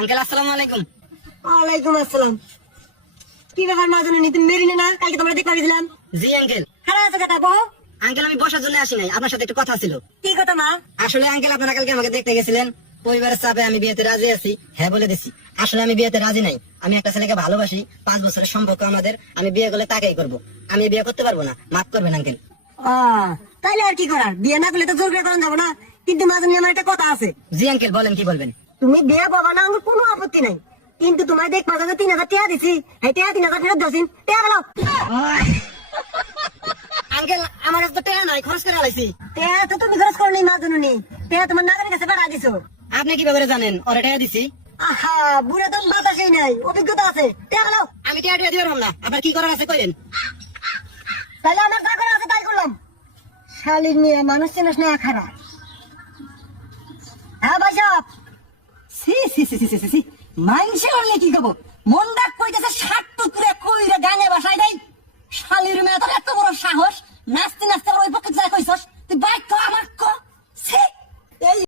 Uncle আসসালামু আলাইকুম। ওয়ালাইকুম আসসালাম। কি ব্যাপার মা জানি তুমি মেরিনে না? কালকে তোমরা দেখতে গেছিলাম। জি আঙ্কেল। খারাপ আছে কথা কো। আঙ্কেল আমি বসার জন্য আসি নাই, আপনার সাথে একটু কথা ছিল। কি কথা মা? আসলে আঙ্কেল আপনারা কালকে আমাকে দেখতে গেছিলেন, পরিবারের চাপে আমি বিয়েতে রাজি আছি, হ্যাঁ বলে দিছি। আসলে আমি বিয়েতে রাজি নাই, আমি একটা ছেলেকে ভালোবাসি, 5 বছরের সম্পর্ক আমাদের, আমি বিয়ে করলে তাকেই করব। আমি বিয়ে করতে পারবো না, মাফ করবেন আঙ্কেল। তাইলে আর কি করার, বিয়ে না করলে তো জোর করে করানো যাবো না। কিন্তু মা জানি আমার একটা কথা আছে। জি আঙ্কেল বলেন, কি বলবেন? তুমি বিয়ে বাবা না, আমার কোনো আপত্তি নাই। কিন্তু তোমার দেখ 3,000 টাকা দিছি, হ্যাঁ 3,000 ফেরত দিন। টাকা বলো। আঙ্কেল আমার কাছে তো টাকা নাই, খরচ করে আলাইছি। টাকা তো তুমি খরচ করো নি মা জানি, টাকা তোমার নাগরিক কাছে পাঠা দিছো। আপনি কিভাবে জানেন ওরে টাকা দিছি? আহা, বুড়ে তো বাতাসেই নাই, অভিজ্ঞতা আছে। টাকা বলো। আমি টাকা দিয়ে পারবো না, আপনার কি করার আছে করেন। তাহলে আমার যা করা আছে তাই করলাম। শালির নিয়ে মানুষ চেনাস না খারাপ। হ্যাঁ ভাই সাহেব। C C C C C C, মাইনসে হলে কি করবো? মনটা